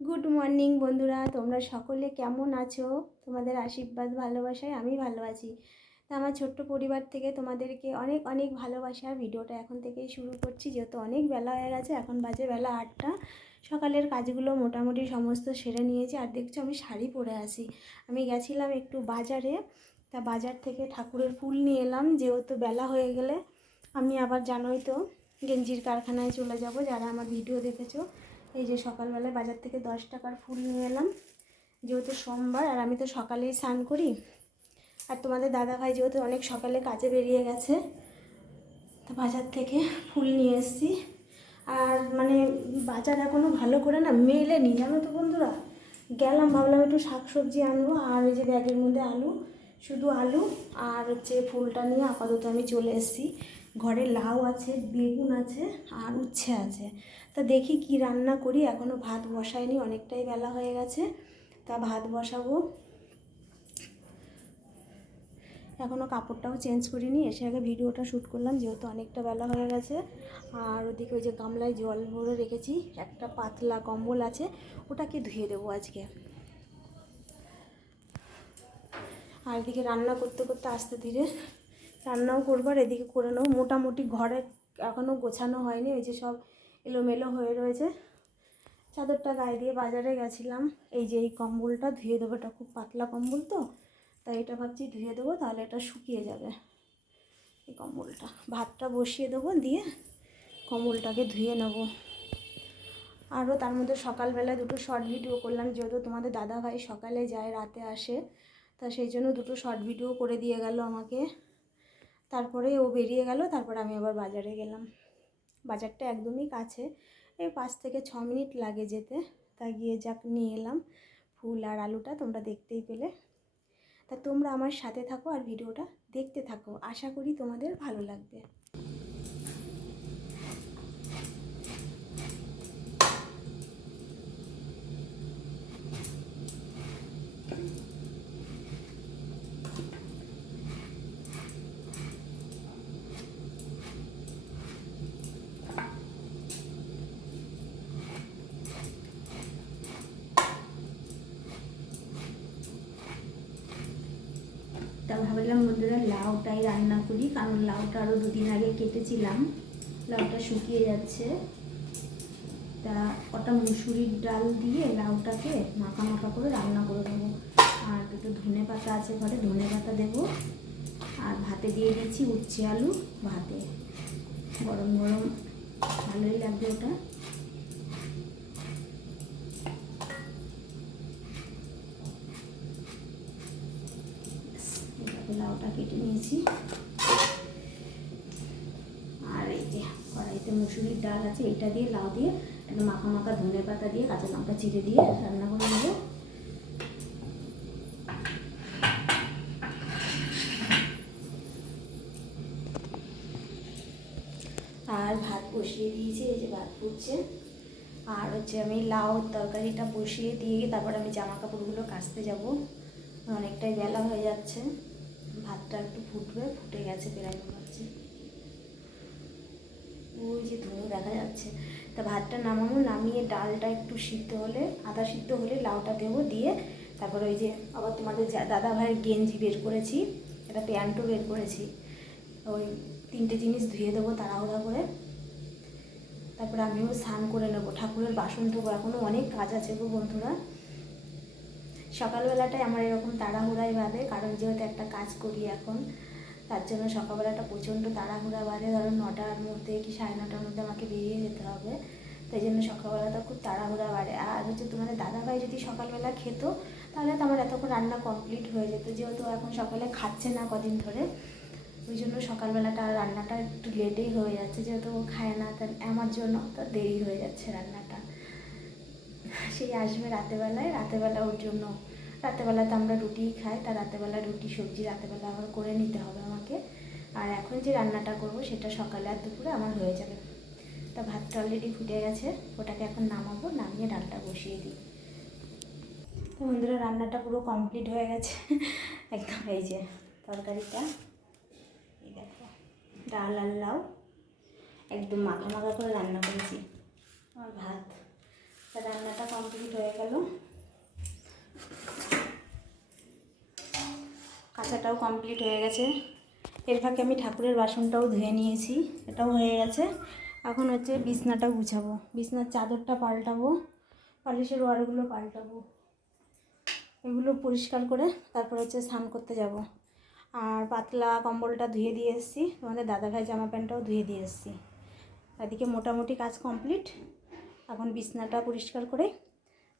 Good morning বন্ধুরা। তোমরা সকলে কেমন আছো? তোমাদের আশীর্বাদ, ভালোবাসায় আমি ভালো আছি। তা আমার ছোট্ট পরিবার থেকে তোমাদেরকে অনেক অনেক ভালোবাসা ভিডিওটা এখন থেকেই শুরু করছি। যেহেতু অনেক বেলা হয়ে গেছে, এখন বাজে বেলা আটটা। সকালের কাজগুলো মোটামুটি সমস্ত সেরে নিয়েছি। আর দেখছ, আমি শাড়ি পরে আছি। আমি গেছিলাম একটু বাজারে। তা বাজার থেকে ঠাকুরের ফুল নিয়ে এলাম। যেহেতু বেলা হয়ে গেলে, আমি আবার জানোই তো, গেঞ্জির কারখানায় চলে যাব। যারা আমার ভিডিও দেখেছ এই যে সকালবেলায় বাজার থেকে দশ টাকার ফুল নিয়ে এলাম। যেহেতু সোমবার, আর আমি তো সকালেই স্নান করি। আর তোমাদের দাদা ভাই যেহেতু অনেক সকালে কাজে বেরিয়ে গেছে, তো বাজার থেকে ফুল নিয়ে এসেছি। আর মানে বাজার এখনও ভালো করে না মেলেনি, জানো তো বন্ধুরা? গেলাম, ভাবলাম একটু শাক সবজি আনব, আর ওই যে ব্যাগের মধ্যে আলু, শুধু আলু আর হচ্ছে ফুলটা নিয়ে আপাতত আমি চলে এসেছি। ঘরে লাউ আছে, বেগুন আছে আর উচ্ছে আছে। তা দেখি কি রান্না করি এখনও ভাত বসাইনি অনেকটাই বেলা হয়ে গেছে। তা ভাত বসাবো। এখনও কাপড়টাও চেঞ্জ করিনি, এসে আগে ভিডিওটা শ্যুট করলাম, যেহেতু অনেকটা বেলা হয়ে গেছে। আর ওদিকে ওই যে গামলায় জল ভরে রেখেছি, একটা পাতলা কম্বল আছে, ওটাকে ধুয়ে দেবো আজকে। আর এদিকে রান্না করতে করতে আস্তে ধীরে রান্নাও করব আর এদিকে করে নেব। মোটামুটি ঘরে এখনও গোছানো হয়নি, ওই যে সব এলোমেলো হয়ে রয়েছে। চাদরটা গায়ে দিয়ে বাজারে গেছিলাম। এই যে এই কম্বলটা, ধুয়ে দেবো। এটা খুব পাতলা কম্বল তো, তাই এটা ভাবছি ধুয়ে দেবো, তাহলে এটা শুকিয়ে যাবে এই কম্বলটা। ভাতটা বসিয়ে দেবো, দিয়ে কম্বলটাকে ধুয়ে নেব। আরও তার মধ্যে সকালবেলা দুটো শর্ট ভিডিও করলাম, যেহেতু তোমাদের দাদা ভাই সকালে যায়, রাতে আসে, তা সেই জন্য দুটো শর্ট ভিডিও করে দিয়ে গেল আমাকে। তারপরে ও বেরিয়ে গেল, তারপরে আমি আবার বাজারে গেলাম। বাজারটা একদমই কাছে, এই পাঁচ থেকে ছ মিনিট লাগে যেতে। তা গিয়ে যাক, নিয়ে এলাম ফুল আর আলুটা, তোমরা দেখতেই পেলে। তা তোমরা আমার সাথে থাকো আর ভিডিওটা দেখতে থাকো। আশা করি তোমাদের ভালো লাগবে। তা ভাবলাম বন্ধুরা লাউটাই রান্না করি, কারণ লাউটা আরও দুদিন আগে কেটেছিলাম। লাউটা শুকিয়ে যাচ্ছে। তা ওটা মুসুরির ডাল দিয়ে লাউটাকে মাখা মাখা করে রান্না করে দেবো আর দুটো ধনে পাতা আছে ঘরে, ধনে পাতা দেবো। আর ভাতে দিয়ে দিচ্ছি উচ্ছে আলু, ভাতে। গরম গরম, ভালোই লাগবে ওটা। এভাবে কেটে নিয়েছি। আর এই যে কড়াইতে মুসুরির ডাল আছে, এটা দিয়ে লাউ দিয়ে একটা মাখা মাখা ধনে পাতা দিয়ে কাঁচা লঙ্কা চিড়ে দিয়ে রান্না করে নেব। আর ভাত বসিয়ে দিয়েছি, এই যে ভাত ফুটছে। আর হচ্ছে আমি লাউ তরকারিটা বসিয়ে দিয়ে তারপর আমি জামা কাপড়গুলো কাচতে যাব। অনেকটাই বেলা হয়ে যাচ্ছে। ভাতটা একটু ফুটবে, ফুটে গেছে প্রায় মনে ওই যে ধুলো দেখা যাচ্ছে। তা ভাতটা নামানো, নামিয়ে ডালটা একটু সিদ্ধ হলে, আদা সিদ্ধ হলে লাউটা দেবো, দিয়ে তারপর ওই যে আবার তোমাদের দাদা ভাইয়ের গেঞ্জি বের করেছি, একটা প্যান্টও বের করেছি। ওই তিনটে জিনিস ধুয়ে দেবো তাড়াহুড়া করে। তারপরে আমিও স্নান করে নেব। ঠাকুরের বাসন ধোবো। এখনও অনেক কাজ আছে গো বন্ধুরা। সকালবেলাটাই আমার এরকম তাড়াহুড়াই বাঁধে, কারণ যেহেতু একটা কাজ করি এখন, তার জন্য সকালবেলাটা প্রচণ্ড তাড়াহুড়া বাঁধে। ধরো নটার মধ্যে কি সাড়ে নটার মধ্যে আমাকে বেরিয়ে যেতে হবে, তাই জন্য সকালবেলাটা খুব তাড়াহুড়া বাড়ে। আর হচ্ছে তোমাদের দাদাভাই যদি সকালবেলা খেত, তাহলে তো আমার এতক্ষণ রান্না কমপ্লিট হয়ে যেত, যেহেতু এখন সকালে খাচ্ছে না কদিন ধরে, ওই জন্য সকালবেলাটা রান্নাটা একটু লেটেই হয়ে যাচ্ছে, যেহেতু ও খায় না, তার আমার জন্য তো দেরি হয়ে যাচ্ছে রান্নাটা সেই আসবে রাতেবেলায়, রাতেবেলা ওর জন্য রাতেবেলা তো আমরা রুটিই খাই, তা রাতেবেলা রুটি, সবজি রাতেবেলা আবার করে নিতে হবে আমাকে। আর এখন যে রান্নাটা করব সেটা সকালে আর দুপুরে আমার হয়ে যাবে। তা ভাতটা অলরেডি ফুটে গেছে, ওটাকে এখন নামাবো, নামিয়ে ডালটা বসিয়ে দিই। বন্ধুরা, রান্নাটা পুরো কমপ্লিট হয়ে গেছে। একদম এই যে তরকারিটা। এই দেখো, ডাল আর লাউ। একদম মাখা মাখা করে রান্না করেছি। আর ভাত। রান্নাটা কমপ্লিট হয়ে গেল। কাঁচাটাও কমপ্লিট হয়ে গেছে। এর ফাঁকে আমি ঠাকুরের বাসনটাও ধুয়ে নিয়েছি, এটাও হয়ে গেছে। এখন হচ্ছে বিছনাটা গুছাবো। বিছনার চাদরটা পাল্টাবো, পালিশের ওয়ারগুলো পাল্টাবো। এগুলো পরিষ্কার করে তারপর হচ্ছে স্নান করতে যাব। আর পাতলা কম্বলটা ধুয়ে দিয়ে এসেছি, তোমাদের দাদাভাই জামা প্যান্টটাও ধুয়ে দিয়ে এসেছি। এদিকে মোটামুটি কাজ কমপ্লিট এখন বিছনাটা পরিষ্কার করে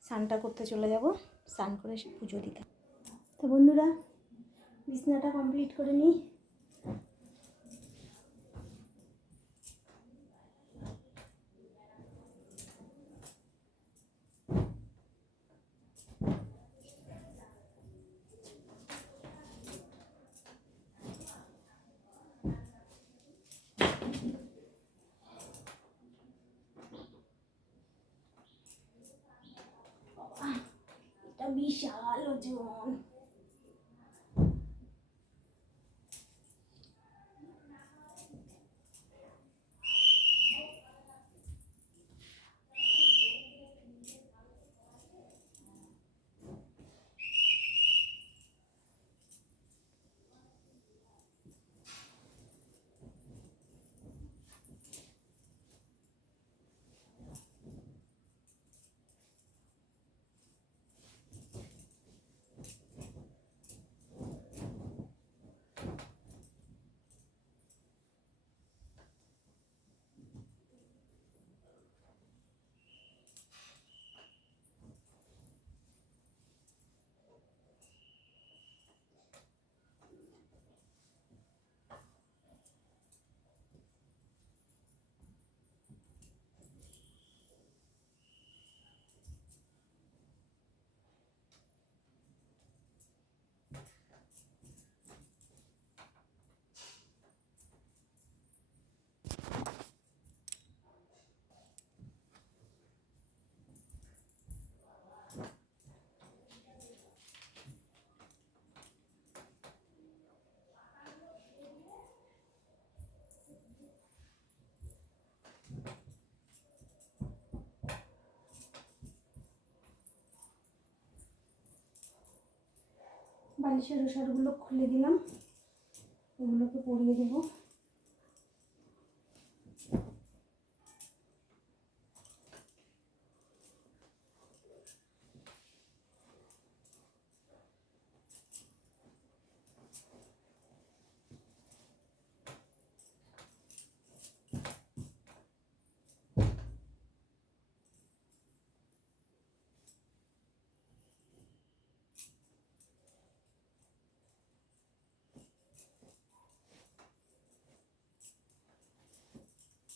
স্নানটা করতে চলে যাব, স্নান করে পুজো দিতে। তো বন্ধুরা, বিছনাটা কমপ্লিট করে নিই এটা বিশাল ওজন। বালিশের ওষারগুলো খুলে দিলাম। ওগুলোকে পরিয়ে দেবো।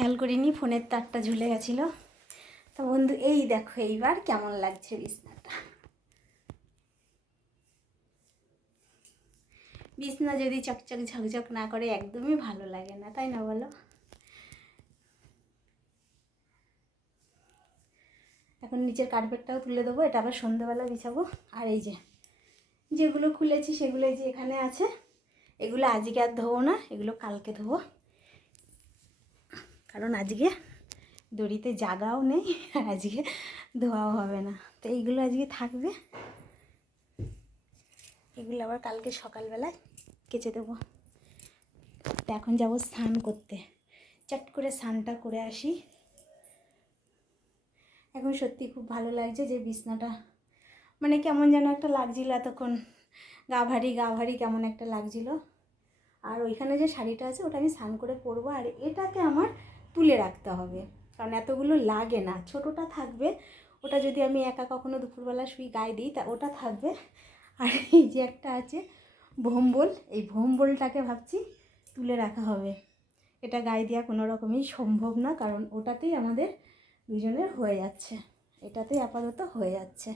খেয়াল করিনি, ফোনের তারটা ঝুলে গেছিল। তো বন্ধু, এই দেখো এইবার কেমন লাগছে বিছনাটা। বিছনা যদি চকচক ঝকঝক না করে, একদমই ভালো লাগে না, তাই না বলো? এখন নিচের কার্পেটটাও তুলে দেবো, এটা আবার সন্ধ্যেবেলা বিছাবো। আর এই যে, যেগুলো খুলেছি সেগুলো যে এখানে আছে, এগুলো আজকে আর ধোবো না, এগুলো কালকে ধোবো। কারণ আজকে দড়িতে জাগাও নেই, আর আজকে ধোয়াও হবে না। তো এইগুলো আজকে থাকবে। এগুলো আবার কালকে সকালবেলায় কেচে দেবো। তো এখন যাব স্নান করতে। চট করে স্নানটা করে আসি। এখন সত্যি খুব ভালো লাগছে যে বিছনাটা মানে কেমন যেন একটা লাগছিল এতক্ষণ। গা ভারী গা ভারী কেমন একটা লাগছিল। আর ওইখানে যে শাড়িটা আছে, ওটা আমি স্নান করে পরবো। আর এটাকে আমার তুলে রাখতে হবে। কারণ এতগুলো লাগে না। ছোটোটা থাকবে, ওটা যদি আমি একা কখনো দুপুরবেলা শুই, গায়ে দিই, তা ওটা থাকবে। আর এই যে একটা আছে, ভোম্বল, এই ভোম্বলটাকে ভাবছি তুলে রাখা হবে। এটা গায়ে দেওয়া কোনো রকমই সম্ভব না, কারণ ওটাতেই আমাদের দুজনের হয়ে যাচ্ছে। এটাতেই আপাতত হয়ে যাচ্ছে।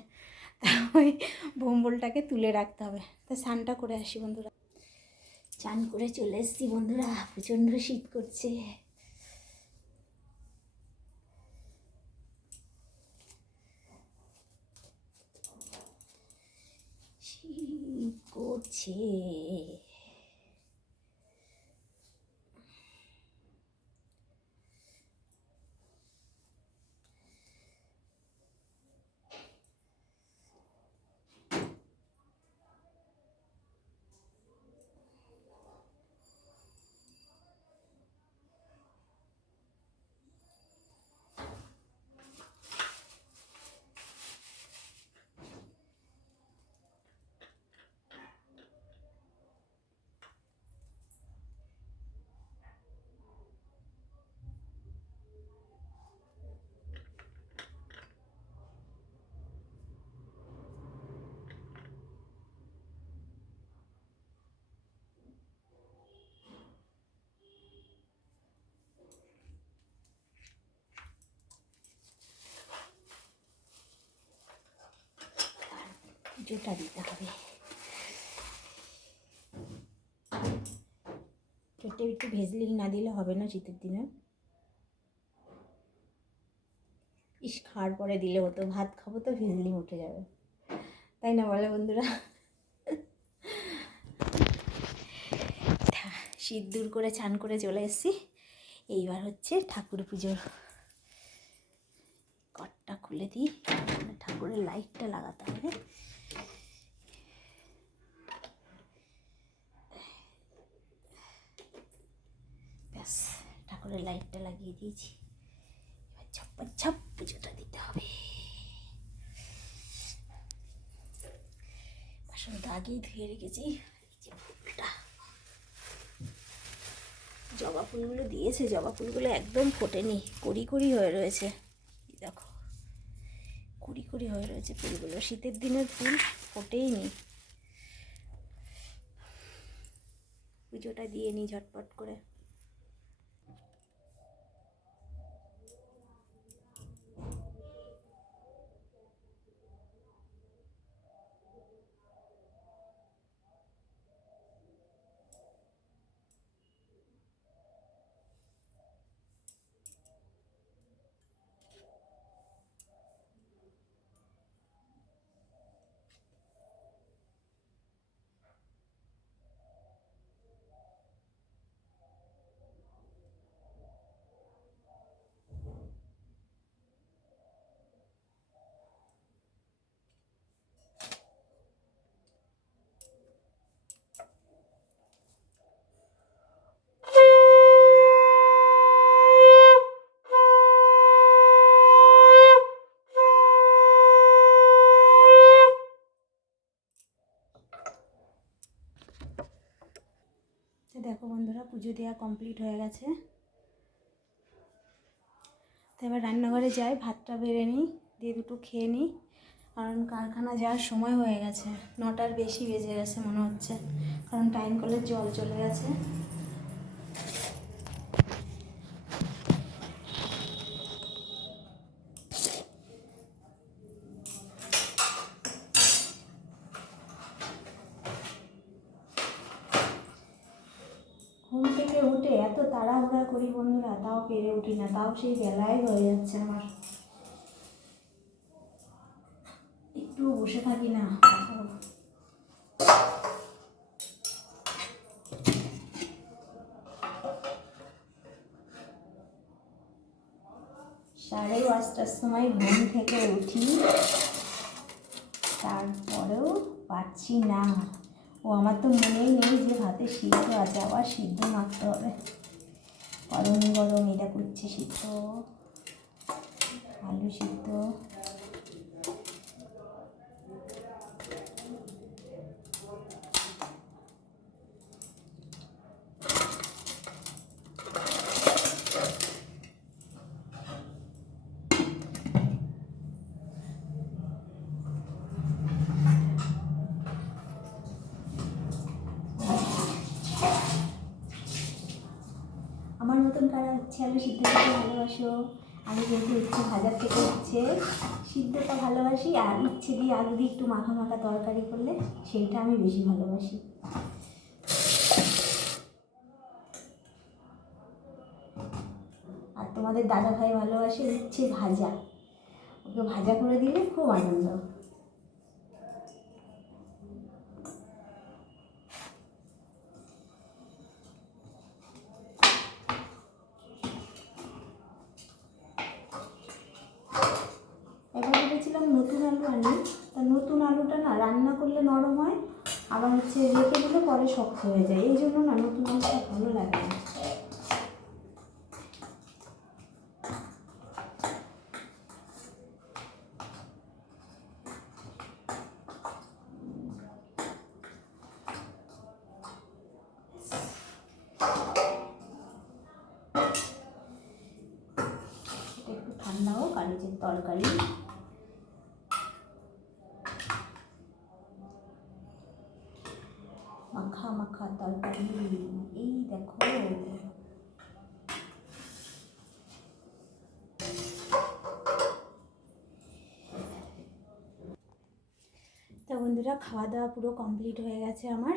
তা ওই ভোম্বলটাকে তুলে রাখতে হবে। তা স্নানটা করে আসি বন্ধুরা। চান করে চলে এসেছি বন্ধুরা। প্রচণ্ড শীত করছে। শীত করছে পুজোটা দিতে হবে। ছোট্ট একটু ভেজলিং না দিলে হবে না শীতের দিনে। ইস, খাওয়ার পরে দিলে হতো, ভাত খাব তো ভেজলিং উঠে যাবে। তাই না বলে বন্ধুরা? শীত দূর করে চান করে চলে এসেছি। এইবার হচ্ছে ঠাকুর পুজোর। কটটা খুলে দিই, ঠাকুরের লাইটটা লাগাতে হবে। ঠাকুরের লাইটটা লাগিয়ে দিয়েছি। এবার ছাপ্পা ছাপ পুজোটা দিতে হবে। বাসন তো আগেই ধুয়ে রেখেছি। যে ফুলটা। জবা ফুলগুলো দিয়েছে, জবা ফুলগুলো একদম ফোটেনি, কড়ি কড়ি হয়ে রয়েছে। দেখো, কুড়ি কুড়ি হয়ে রয়েছে ফুলগুলো। শীতের দিনের ফুল ফোটেই নি পুজোটা দিয়ে নিই ঝটপট করে তো দেখো বন্ধুরা পুজো দেওয়া কমপ্লিট হয়ে গেছে। তো এবার রান্নাঘরে যাই, ভাতটা বেড়ে নিই, দিয়ে দুটো খেয়ে নিই। কারণ কারখানা যাওয়ার সময় হয়ে গেছে, নটার বেশি বেজে গেছে মনে হচ্ছে। কারণ টাইম কলের জল চলে গেছে এত তাড়াহুড়া করি বন্ধুরা তাও পেরে উঠি না, তাও সেই বেলায় হয়ে যাচ্ছে আমার। একটু বসে থাকি না। সাড়ে পাঁচটার সময় ঘুম থেকে উঠি, তারপরেও পাচ্ছি না। ও, আমার তো মনেই নেই যে ভাতে সিদ্ধ আছে, আবার সিদ্ধ মাখতে হবে। গরম গরম এটা করছে সিদ্ধ আলু সিদ্ধ। মতন কারা হচ্ছে? আলু সিদ্ধ খেতে ভালোবাসো। আমি কিন্তু উচ্ছে ভাজার থেকে উচ্ছে সিদ্ধটা ভালোবাসি আর উচ্ছে দিয়ে আলু দিয়ে একটু মাখা মাখা তরকারি করলে সেইটা আমি বেশি ভালোবাসি। আর তোমাদের দাদা ভাই ভালোবাসে উচ্ছে ভাজা। ওকে ভাজা করে দিলে খুব আনন্দ এবার ভেবেছিলাম নতুন তা নতুন আলুটা না রান্না করলে নরম হয়, আবার হচ্ছে রেখে দিলে পরে শক্ত হয়ে যায়। এই জন্য না নতুন আলুটা ভালো লাগে এটা একটু ঠান্ডা হোক আর এই যে তরকারি মাখা তরকারি এই দেখো। তা বন্ধুরা খাওয়া দাওয়া পুরো কমপ্লিট হয়ে গেছে আমার।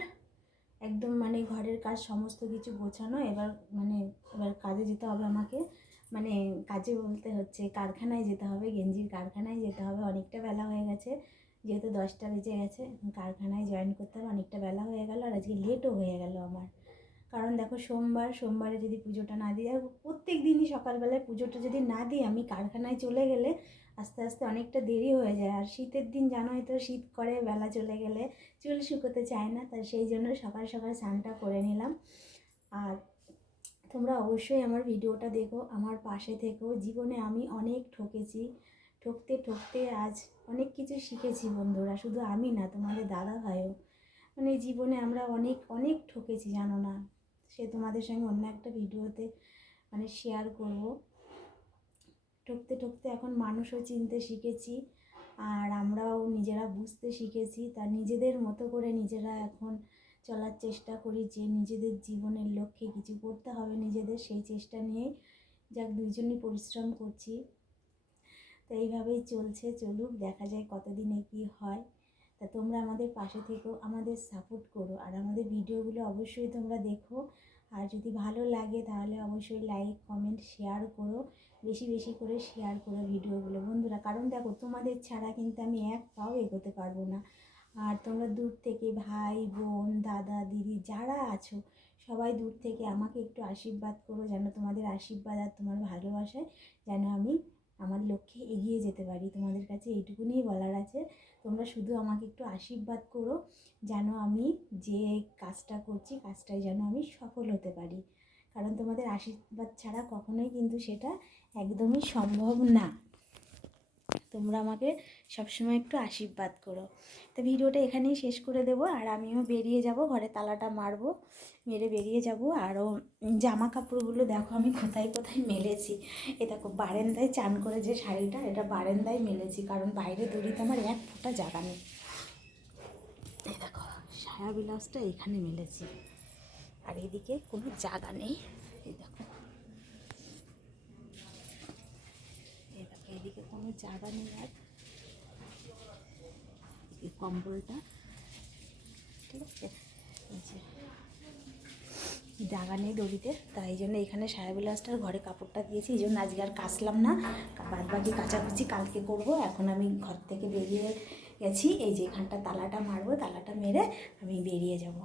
একদম মানে ঘরের কাজ সমস্ত কিছু গোছানো, এবার মানে এবার কাজে যেতে হবে আমাকে। মানে কাজে বলতে হচ্ছে, কারখানায় যেতে হবে, গেঞ্জির কারখানায় যেতে হবে, অনেকটা বেলা হয়ে গেছে। যেহেতু দশটা বেজে গেছে কারখানায় জয়েন করতে হবে অনেকটা বেলা হয়ে গেল আর আজকে লেটও হয়ে গেল আমার। কারণ দেখো সোমবার, সোমবারে যদি পুজোটা না দিই, আর প্রত্যেক দিনই সকালবেলায় পুজোটা যদি না দিই, আমি কারখানায় চলে গেলে আস্তে আস্তে অনেকটা দেরি হয়ে যায়। আর শীতের দিন জানোই তো, শীত করে বেলা চলে গেলে চুল শুকোতে চায় না, তাই সেই জন্য সকাল সকাল স্নানটা করে নিলাম। আর তোমরা অবশ্যই আমার ভিডিওটা দেখো, আমার পাশে থেকেও। জীবনে আমি অনেক ঠকেছি ঠকতে ঠকতে আজ অনেক কিছু শিখেছি বন্ধুরা। শুধু আমি না, তোমাদের দাদা ভাইও মানে জীবনে আমরা অনেক অনেক ঠকেছি, জানো না? সে তোমাদের সঙ্গে অন্য একটা ভিডিওতে মানে শেয়ার করব। ঠকতে ঠকতে এখন মানুষও চিনতে শিখেছি আর আমরাও নিজেরা বুঝতে শিখেছি। তা নিজেদের মতো করে নিজেরা এখন চলার চেষ্টা করি যে নিজেদের জীবনের লক্ষ্যে কিছু করতে হবে নিজেদের। সেই চেষ্টা নিয়েই যাক দুজনই পরিশ্রম করছি। তো এইভাবেই চলছে, চলুক, দেখা যায় কতদিনে কি হয়। তা তোমরা আমাদের পাশে থেকেও আমাদের সাপোর্ট করো। আর আমাদের ভিডিওগুলো অবশ্যই তোমরা দেখো। আর যদি ভালো লাগে তাহলে অবশ্যই লাইক কমেন্ট শেয়ার করো। বেশি বেশি করে শেয়ার করো ভিডিওগুলো। বন্ধুরা, কারণ দেখো, তোমাদের ছাড়া কিন্তু আমি এক পাও এগোতে পারব না। আর তোমরা দূর থেকে ভাই, বোন, দাদা, দিদি যারা আছো, সবাই দূর থেকে আমাকে একটু আশীর্বাদ করো, যেন তোমাদের আশীর্বাদ আর তোমার ভালোবাসায় যেন আমি আমার লক্ষ্যে এগিয়ে যেতে পারি। তোমাদের কাছে এইটুকুনিই বলার আছে। তোমরা শুধু আমাকে একটু আশীর্বাদ করো যেন আমি যে কাজটা করছি, কাজটায় যেন আমি সফল হতে পারি। কারণ তোমাদের আশীর্বাদ ছাড়া কখনোই কিন্তু সেটা একদমই সম্ভব না। তোমরা আমাকে সবসময় একটু আশীর্বাদ করো। তো ভিডিওটা এখানেই শেষ করে দেবো আর আমিও বেরিয়ে যাব, ঘরে তালাটা মারবো, মেরে বেরিয়ে যাব। আরও জামা কাপড়গুলো দেখো আমি কোথায় কোথায় মেলেছি। এ দেখো, বারেন্দায় চান করে যে শাড়িটা, এটা বারেন্দায় মেলেছি, কারণ বাইরে দড়িতে আমার এক ফোঁটা জায়গা নেই। দেখো, সায়া ব্লাউজটা এখানে মেলেছি। আর এদিকে কোনো জায়গা নেই এই দেখো এই দেখো এদিকে কোনো জায়গা নেই আর এই কম্বলটা, ঠিক আছে? জায়গা নেই দড়িতে, তাই জন্য এখানে সায়া ব্লাউজটার ঘরে কাপড়টা দিয়েছি, এই জন্য আজকে আর কাচলাম না। বাদ বাকি কাচাকুচি কালকে করব, এখন আমি ঘর থেকে বেরিয়ে গেছি, এই যে এখানটা তালাটা মারবো, তালাটা মেরে আমি বেরিয়ে যাব।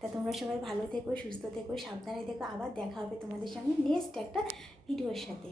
তা তোমরা সবাই ভালো থেকো, সুস্থ থেকো, সাবধানে থেকো, আবার দেখা হবে তোমাদের সঙ্গে নেক্সট একটা ভিডিওর সাথে।